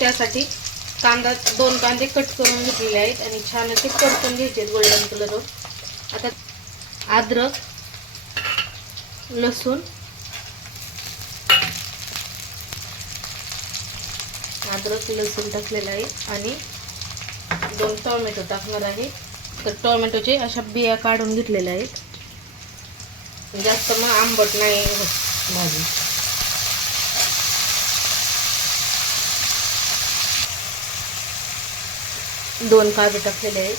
त्यासाठी कांदा दोन कांदे कट करून घेतलेले आहेत आणि छान असे परतून घ्यायचे गोल्डन कलरवर आता अद्रक लसूण अद्रक लसूण टाकलेलं आहे आणि दोन टोमॅटो टाकणार आहे. तर टोमॅटोचे अशा बिया काढून घेतलेल्या आहेत. जास्त मग आंबट नाही होत भाजी. दोन काजू टाकलेले आहेत.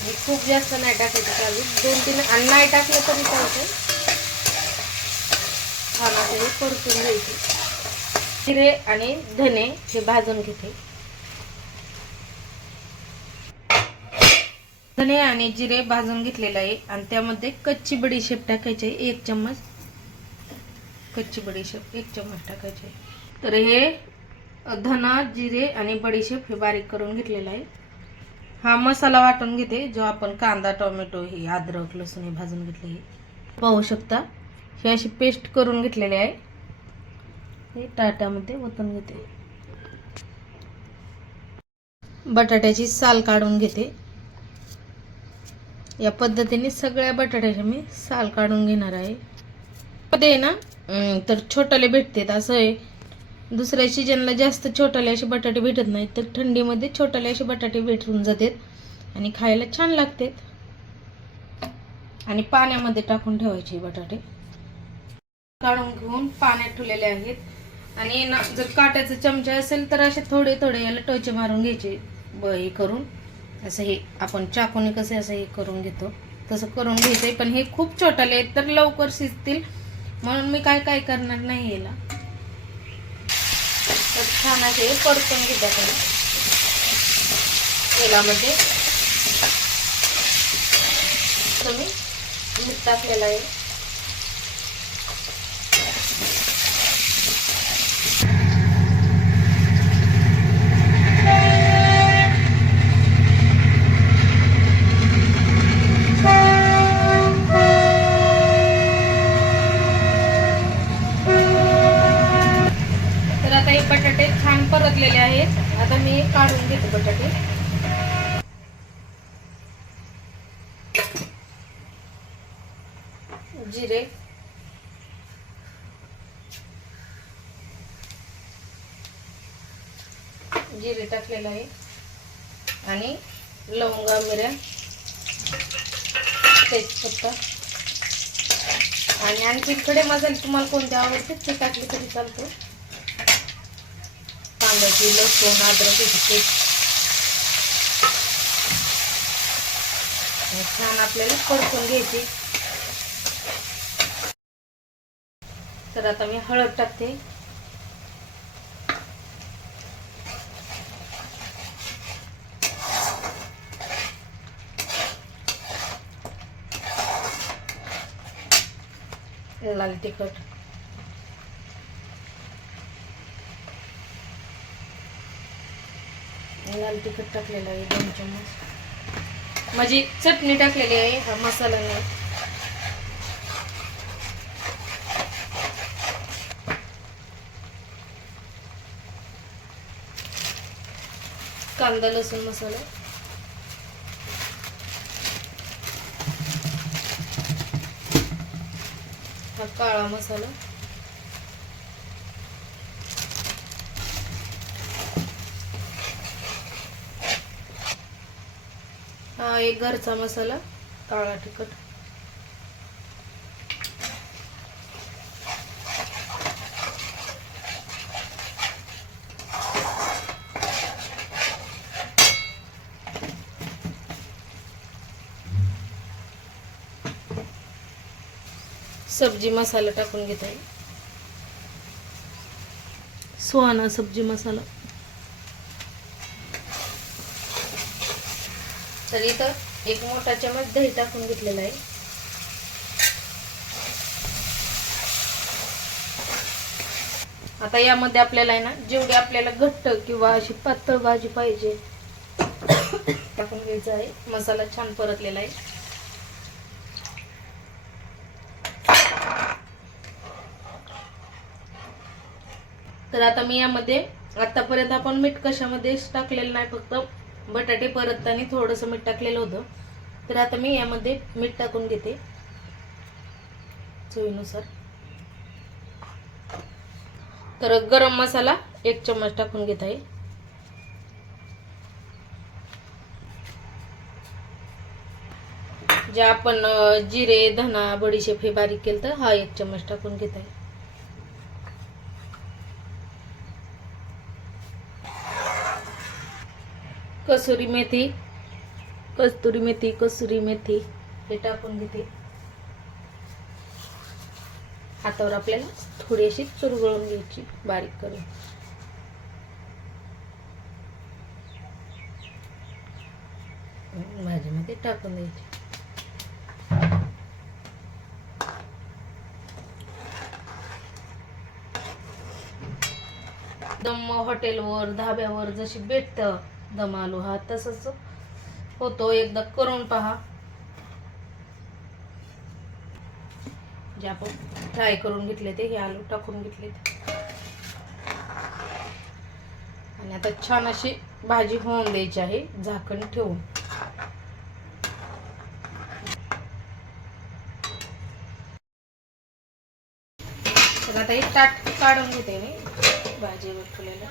आणि खूप जास्त नाही टाकायचे काजू. दोन तीन आणि नाही टाकलं तरी चालते छान हे परतून घ्यायचे. जिरे आणि धने हे भाजून घेते. धने आणि जिरे भाजून घेतलेले आहे. आणि त्यामध्ये कच्ची बडीशेप टाकायची आहे. एक चम्मच. कच्ची बडीशेप एक चम्मच टाकायची आहे. तर हे धना जिरे आणि बडीशेप हे बारीक करून घेतलेलं आहे. हा मसाला वाटून घेते जो आपण कांदा टोमॅटो हे अद्रक लसूण हे भाजून घेतले हे पाहू शकता हे अशी पेस्ट करून घेतलेली आहे. हे टाटामध्ये ओतून घेते. बटाट्याची साल काढून घेते. या पद्धतीने सगळ्या बटाट्याच्या मी साल काढून घेणार आहे. मध्ये ना तर छोटाले भेटतात असं आहे. दुसऱ्या सीजनला जास्त छोटाले असे बटाटे भेटत नाहीत तर थंडीमध्ये छोटाले असे बटाटे भेटून जातात आणि खायला छान लागतात. आणि पाण्यामध्ये टाकून ठेवायचे बटाटे. काढून घेऊन पाण्यात ठेवलेले आहेत. आणि ना जर काट्याचा चमचा असेल तर असे थोडे थोडे याला टोचे मारून घ्यायचे. ब हे करून. असं हे आपण चाकूने कसे असं हे करून घेतो. तसं करून घ्यायचंय पण हे खूप छोटाले आहेत तर लवकर शिजतील. म्हणून मी काय काय करणार नाही याला. तर छान असे परतून घेतात तेलामध्ये. तुम्ही मीठ टाकलेलं आहे तर आता हे बटाटे छान परतलेले आहेत आता मी काढून बटाटे जिरे. जिरे टाकलेलं आहे. आणि लवंगा मिऱ्या तेजपत्ता. आणि आणखी खडे मसाले तुम्हाला कोणते आवडते ते टाकले तरी चालतो. कांद्याची लसूण अद्रक याची पेस्ट आणि छान आपल्याला परतून घ्यायची. तर आता मी हळद टाकते. लाल तिखट. लाल तिखट टाकलेलं आहे दोन चम्मच. माझी चटणी टाकलेली आहे हा मसाला मी कांदा लसूण मसाला. हा काळा मसाला. हा एक घरचा मसाला काळा तिखट. सब्जी मसाला टाकून घेत. आहे सुहाना सब्जी मसाला. तर इथं एक मोठा चमच दही टाकून घेतलेला आहे. आता यामध्ये आपल्याला आहे ना जेवढी आपल्याला घट्ट किंवा अशी पातळ भाजी पाहिजे टाकून घ्यायचं आहे. मसाला छान परतलेला आहे. तर आता मी यामध्ये आतापर्यंत आपण मीठ कशामध्येच टाकलेलं नाही फक्त बटाटे परतताना थोडंसं मीठ टाकलेलं होतं. तर आता मी यामध्ये मीठ टाकून घेते. चवीनुसार. तर गरम मसाला एक चम्मच टाकून घेत आहे. जे आपण जिरे धना बडीशेप हे बारीक केलं तर हा एक चम्मच टाकून घेत आहे. कसुरी मेथी. कस्तुरी मेथी कसुरी मेथी. हे टाकून घेते. हातावर आपल्याला थोडीशी चुरगळून घ्यायची बारीक करून. भाजीमध्ये टाकून द्यायची. दम हॉटेलवर धाब्यावर जशी भेटतं दम आलू हा तसंच होतो. एकदा करून पहा. जे आपण फ्राय करून घेतले ते हे आलू टाकून घेतले आणि आता छान अशी भाजी होऊन द्यायची आहे झाकण ठेवून. तर आता हे ताट काढून घेते मी भाजीवर ठेवलेलं.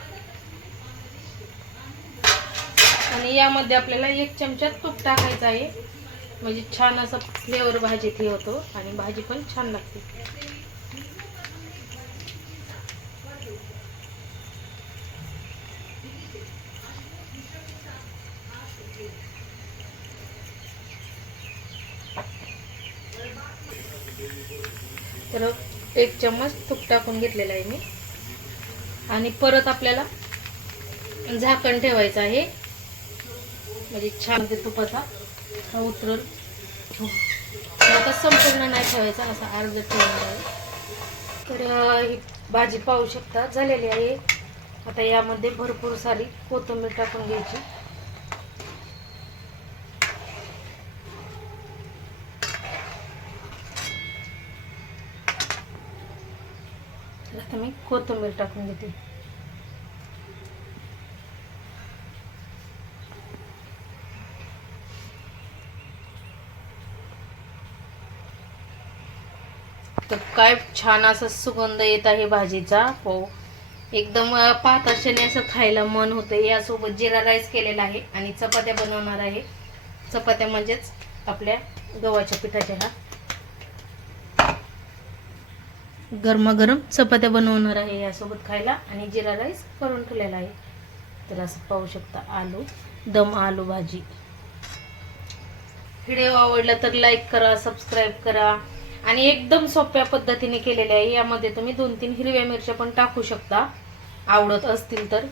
आणि यामध्ये आपल्याला एक चमचा तूप टाकायचं आहे. म्हणजे छान असं फ्लेवर भाजीत हे होतो आणि भाजी पण छान लागते. तर एक चम्मच तूप टाकून घेतलेलं आहे मी. आणि परत आपल्याला झाकण ठेवायचं आहे. म्हणजे छान ते तुपाचा हा उतरल. आता संपूर्ण नाही ठेवायचा असा अर्ध ठेवणार आहे. तर ही भाजी पाहू शकता झालेली आहे. आता यामध्ये भरपूर सारी कोथिंबीर टाकून घ्यायची. आता मी कोथिंबीर टाकून घेते. तर काय छान असा सुगंध येत आहे भाजीचा. हो. एकदम पाताशाने असं खायला मन होतं यासोबत जिरा राईस केलेला आहे आणि चपात्या बनवणार आहे. चपात्या म्हणजेच आपल्या गव्हाच्या पिठाच्या ह्या. गरमागरम चपात्या बनवणार आहे यासोबत खायला आणि जिरा राईस करून ठेवलेला आहे. तर असं पाहू शकता आलू दम आलू भाजी. व्हिडिओ आवडला तर लाईक करा सबस्क्राईब करा. आणि एकदम सोप्या पद्धतीने केलेले आहे. यामध्ये तुम्ही दोन तीन हिरव्या मिरच्या पण टाकू शकता. आवडत असतील तर.